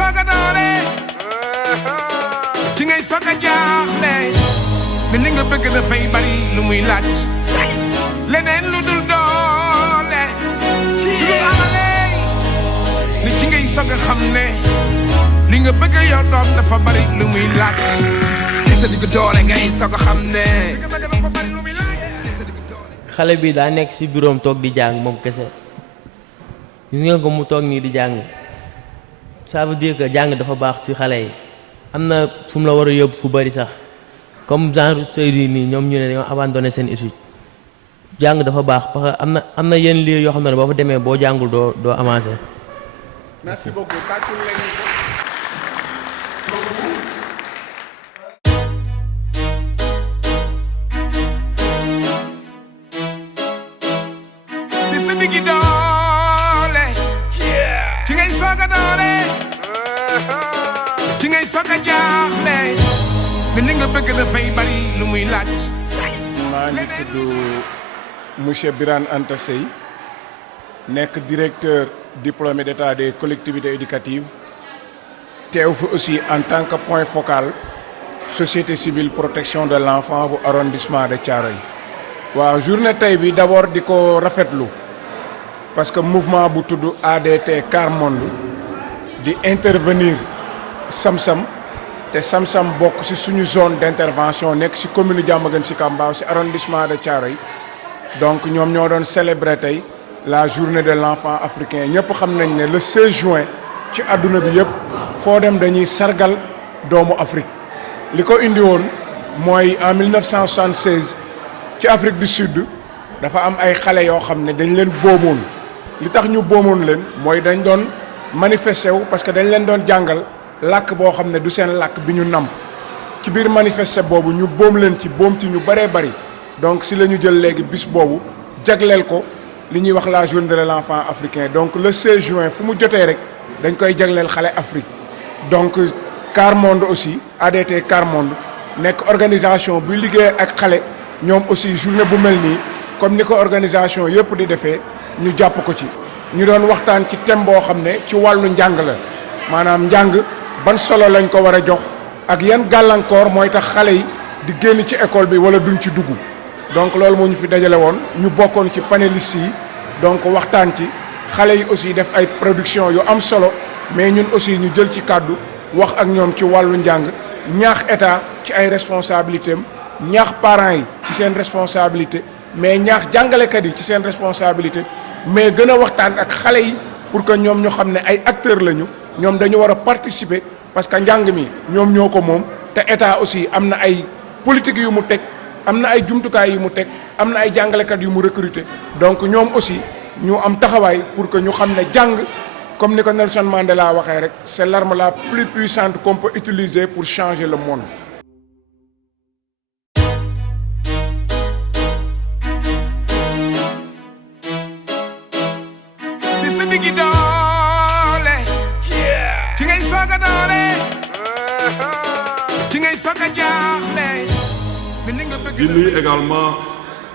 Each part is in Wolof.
soog a doore ci ngay soog a jaaxle ne li nga bëgg dafay bari lu muy laaj leneen lu dul doole lu dul amale ni ci ngay soog a xam ne li nga bëgg yow doom dafa bari lu muy laaj si sa digg doole ngay soog a xam ne xale bi daa nekk ci bureau toog di jàng moom kese gis nga ko mu toog nii di jàng ça veut dire que jàng dafa baax ci xale yi am na fu mu la war a yóbbu fu bari sax comme genre Seydou nii ñoom ñu ne dañoo abandonné seen étude jàng dafa baax parce que am na yenn lieu yoo xam ne boo fa demee boo jàngul doo avancer. Merci beaucoup. Diggi doole ci ngay soog a doole ci ngay soog a jaaxle ne li nga bëgg dafay bari lu muy laaj. maa ngi tudd monsieur Birane Anta Seye nekk directeur diplômé d'état des collectivités éducatives teew fi aussi en tant que point focal société civile protection de l'enfant bu arrondissement de Thiaroye. waaw journée tey bi d'abord di ko rafetlu parce que mouvement bu tudd ADT Car Monde di intervenir Sam-Sam te Sam-Sam bokk ci suñu zone d'intervention nekk ci commune Diamaguène Sicap Mbao ci arrondissement de Thiaroye donc ñoom ñoo doon célébrer tey la journée de l'enfant africain ñëpp xam nañ ne le 16 juin ci àdduna bi yëpp foo dem dañuy sargal doomu Afrique li ko indi woon mooy en 1976 ci Afrique du Sud dafa am ay xale yoo xam ne dañ leen boomoon li tax ñu boomoon leen mooy dañ doon manifester wu parce que dañ leen doon jàngal làkk boo xam ne du seen làkk bi ñu namp ci biir manifester boobu ñu boom leen ci boom ci ñu bëree bëri donc si la ñu jël léegi bis boobu jagleel ko li ñuy wax la journée de l'enfant africain donc le 16 juin fu mu jotee rek dañ koy jagleel xale Afrique donc Car Monde aussi ADT Car Monde nekk organisation buy liggéey ak xale ñoom aussi journée bu mel nii comme ni ko organisation yëpp di defee ñu jàpp ko ci ñu doon waxtaan ci thème boo xam ne ci wàllu njàng la maanaam njàng ban solo lañ ko war a jox ak yan gàllankoor mooy tax xale yi di génn ci école bi wala duñ ci dugg donc loolu moo ñu fi dajale woon ñu bokkoon ci panélistes yi donc waxtaan ci xale yi aussi def ay production yu am solo mais ñun aussi ñu jël ci kàddu wax ak ñoom ci wàllu njàng ñaax état ci ay responsabilités am ñaax parents yi ci seen responsabilité mais ñaax jàngalekat yi ci seen responsabilité mais gën a waxtaan ak xale yi pour que ñoom ñu xam ne ay acteurs lañu ñoom dañu war a participer parce que njàng mi ñoom ñoo ko moom te état aussi am na ay politique yu mu teg am na ay jumtukaay yu mu teg am na ay jàngalekat yu mu recruter donc ñoom aussi ñu am taxawaay pour que ñu xam ne jàng comme ni ko Nelson Mandela waxee rek c'est l'arme la plus puissante qu'on peut utiliser pour changer le monde. Diggi doole ci ngay soog a doole ci ngay soog a jaaxle. di nuyu également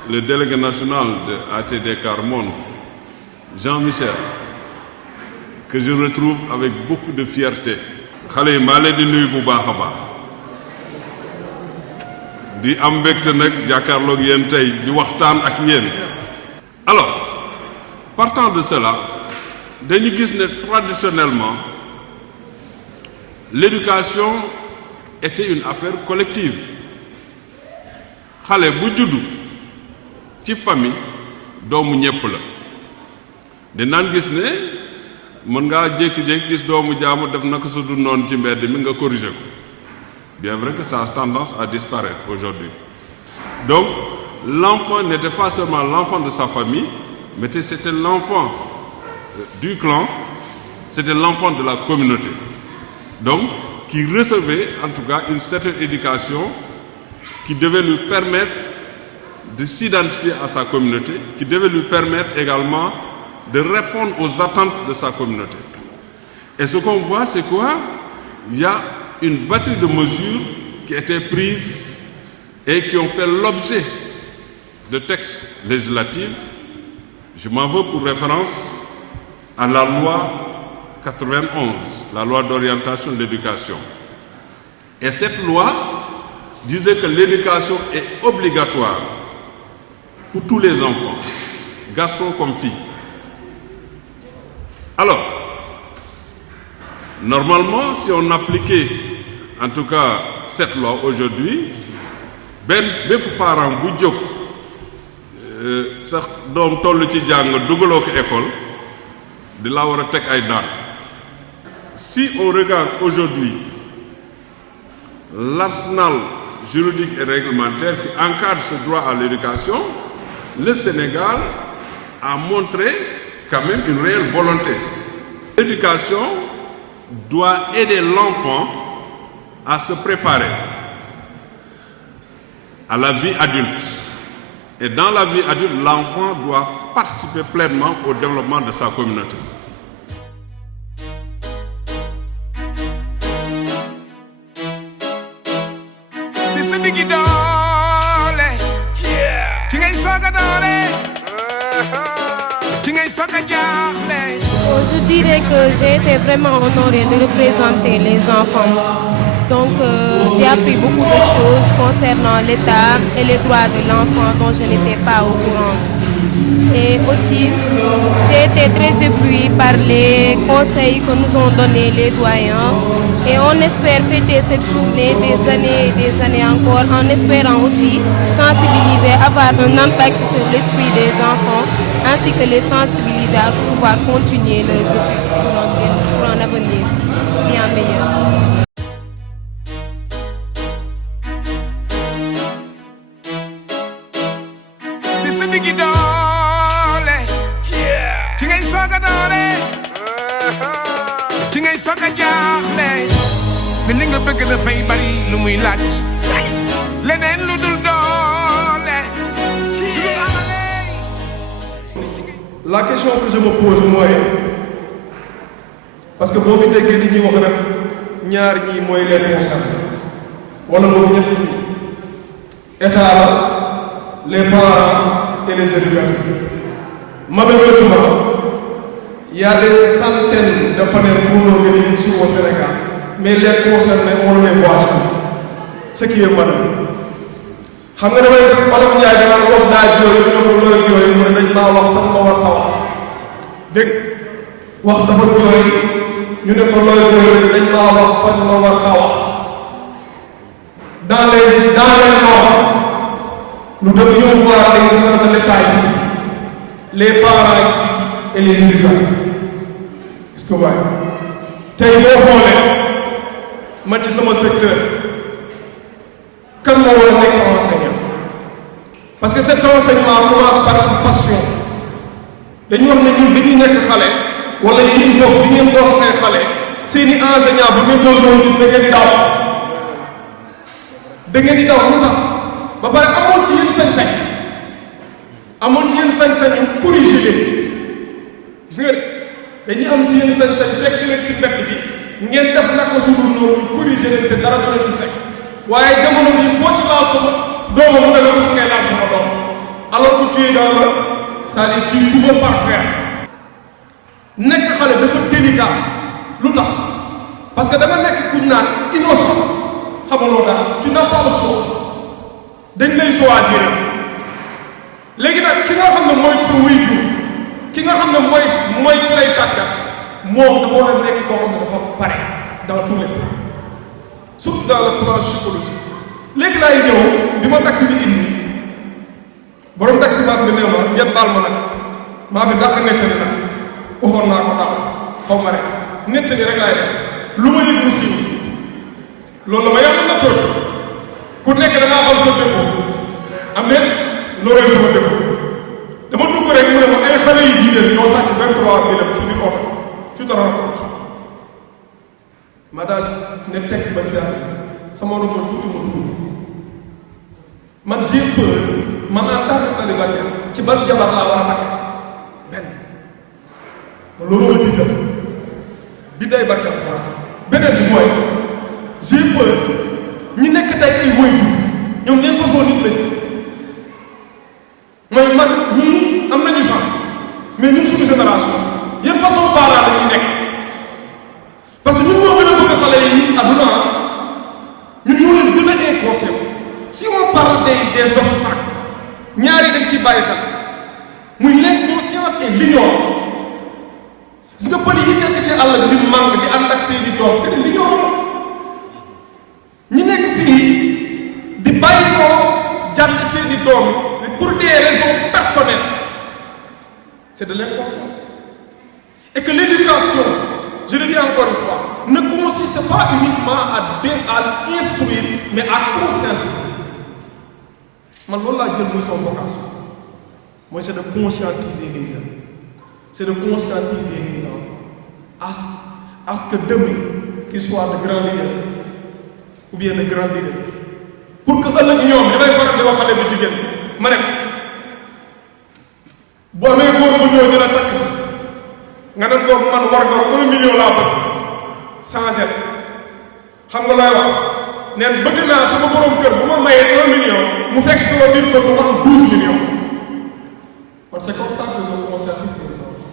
le délégué national de ATD Car Monde Jean-Michel que je retrouve avec beaucoup de fierté. xale yi maa leen di nuyu bu baax a baax di am mbégte nag jàkkaarloog yéen tey di waxtaan ak yéen. alors partant de cela dañu gis ne traditionnellement l'éducation était une affaire collective xale bu juddu ci famille doomu ñépp la di naan gis ne mën ngaa jékki-jékki gis doomu jaamu def naka su du noonu ci mbedd mi nga corriger ko bien vrai que ça a tendance à disparaître aujourd'hui donc l'enfant n'était pas seulement l'enfant de sa famille mais c'était l'enfant du clan, c'était l'enfant de la communauté. Donc, qui recevait en tout cas une certaine éducation qui devait lui permettre de s'identifier à sa communauté, qui devait lui permettre également de répondre aux attentes de sa communauté. Et ce qu'on voit, c'est quoi? Il y a une batterie de mesures qui étaient prises et qui ont fait l'objet de textes législatifs. Je m'en veux pour référence à la loi 91, la loi d'orientation de l'éducation. Et cette loi disait que l'éducation est obligatoire pour tous les enfants, garçons comme filles. Alors, normalement, si on appliquait, en tout cas, cette loi aujourd'hui, bépp parent bu jóg sax doom toll ci jàng dugaloo ko école di la war a teg ay daan. Si on regarde aujourd'hui l'arsenal juridique et réglementaire qui encadre ce droit à l'éducation, le Sénégal a montré quand même une réelle volonté. L'éducation doit aider l'enfant à se préparer à la vie adulte. Et dans la vie adulte, l'enfant doit participer pleinement au développement de sa communauté. Je dirais que j'ai été vraiment honorée de représenter les enfants. Donc j'ai appris beaucoup de choses concernant l'État et les droits de l'enfant dont je n'étais pas au courant. Et aussi, j'ai été très éblouie par les conseils que nous ont donnés les doyens. Et on espère fêter cette journée des années encore, en espérant aussi sensibiliser, avoir un impact sur l'esprit des enfants, ainsi que les sensibiliser à pouvoir continuer leurs études pour un avenir bien meilleur. La question que je me pose mooy parce que boo fi déggee li ñuy wax nag ñaar ñii mooy leen concerné wala boobu ñett ñi état la les parents et les éducateurs. Malheureusement, il y a des centaines de panels pour organiser ici au Sénégal, mais les concernés on ne les voit jamais. Ce qui est malheureux. xam nga damay wolof Njaay da naan wax daa jooy ñu ko looy jooy mu ne dañ maa wax fan ma war a wax dégg wax dafa jooy ñu ne ko looy jooy dañ maa wax fan ma war a wax dans les normes nous devrions voir l'existence de l'État ici, les parents ici et les éducateurs. Est-ce que vous voyez tey boo xoolee man ci sama secteur kan moo war a nekk enseignant parce que cet enseignement commence par une passion dañu wax ne ñun dañuy nekk xale wala yéen dox bi ngeen dox ay xale seeni enseignant bu ngeen doon gis da ngeen di daw lu tax ba pare amoon ci yéen sañ-sañ ñu corriger leen gis nga dañuy am ci yéen sañ-sañ fekk leen ci mbedd bi ngeen def naka su dul noonu corriger leen te dara du leen ci fekk waaye jamono bii boo ci laal sama dooma mu ne la ko ngay laal sama doom alors que tu es dans le c'est-à-dire tu veux pas faire nekk xale dafa délicat lu tax parce que dama nekk ku naan innocent xamaloo dara tu n'as pas le choix dañ lay choisir léegi nag ki nga xam ne mooy sa waajur ki nga xam ne mooy ki lay tàggat moom dafa war a nekk koo xam ne dafa pare dans tous les plans surtout dans le plan psychologique léegi laay ñëw di ma taxi bi indi borom taxi baat bi nee ma ngeen baal ma nag maa fi dàq nettali nag waxoon naa ko daaw xaw ma rek nettali rek laay def lu ma yëg mu siiw loolu la ma yàlla na tooj ku nekk da ngaa xam sa défaut am ne loolu sama défaut dama dugg rek mu ne ma ay xale yi jigéen ñoo sàcc 23 bi dem ci biir oto tu te rends compte ma daal ne tekk ba si sama robo tuuti ma dugg man j'ai peur man en tant que célibataire ci ban jabar laa war a takk benn loolu ma tiital bi day barkal beneen bi mooy j'ai peur ñi nekk tey ay waajur ñoom ñeen façon nit lañ mooy man ñii am nañu chance mais ñun suñu génération yan façon parents la ñuy nekk xale yi aduna ñun ñoo leen gën a inconscient. Si on parle des obstacles ñaari dañ ci bàyyi xel muy l'inconscience et l'ignorance. gis nga pël yi nekk ci àll bi di màng di ànd ak seeni doom c'est de l'ignorance. ñi nekk fii di bàyyi ko jàng seeni doom yi pour des raisons personnelles c'est de l'inconscience. Et que l'éducation, je le dis encore une fois, ne consiste pas uniquement à instruire mais à conscientiser. man loolu laa jël muy sama vocation mooy c'est de conscientiser les jeunes, c'est de conscientiser les enfants à ce que demain qu'ils soient de grands leaders ou bien de grands leaders, pour que ëllëg ñoom li may faral di wax xale bu jigéen ma ne bu amee góor bu ñëw dina takk si nga ne ko man war nga 1 million laa bëgg sans être xam nga looy wax neen bëgg naa sama borom kër bu ma mayee 1 million mu fekk sama biir kër bu ma am 12 millions. kon c'est comme ça que je conscientise les enfants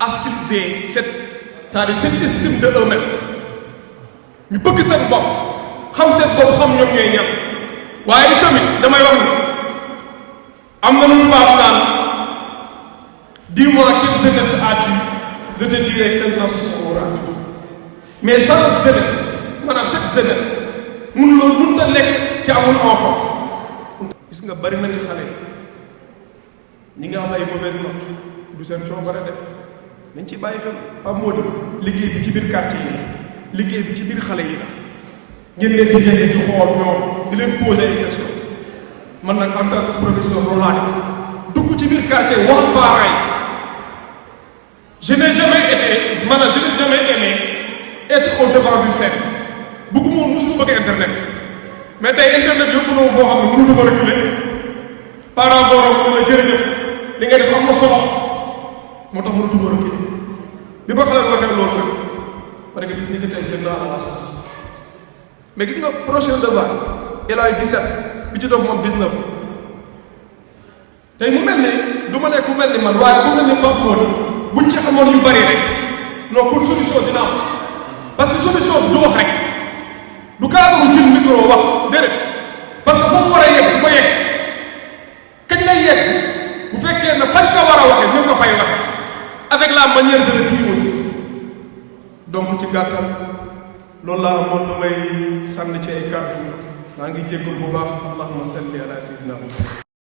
à ce qu'ils aient cette estime de eux-mêmes, ñu bëgg seen bopp xam seen bopp xam ñoom ñooy ñam. waaye tamit damay wax ni am na lu ñu baax naan dis-moi quelle jeunesse as-tu, je te dirai quelle nation auras-tu. mais sans jeunesse maanaam cette jeunesse mënut a nekk te amul enfance. gis nga bari na ci xale ñi nga am ay mauvaise note du seen coobare de nañ ci bàyyi xel pas moo di liggéey bi ci biir quartier yi la liggéey bi ci biir xale yi la ngeen leen di jege di xool ñoom di leen poser ay questions. man nag en tant que professeur loolu laa def dugg ci biir quartier wax pareil. je n'ai jamais aimé être au devant du fait bëgguma musul bëgg internet mais tey internet yóbbu na ma foo xam ne mënutuma reculer par rapport ak ma jërëjëf li nga def am na solo moo tax mënutuma reculer bi ba xalaat waxee loolu nag ma ne ko gis ni que tey jël naa la mais gis nga prochain devoir il a 17 bi ci doog moom 19 tey mu mel ni du ma ne ku mel ni man waaye ku mel ni Pape Modou buñ ci amoon yu bari rek non kon solution dina am parce que solution du wax rek du cadre jël micro wax déedéet parce que foofu war a yegg bu fa yegg kañ lay yegg bu fekkee ne fañ ko war a waxee ñu ko fay waxe avec la manière de le dire aussi. donc ci gàttal loolu laa amoon lu may sànni ci ay kàddu maa ngi jéggul bu baax allahumma salli ala sayyidina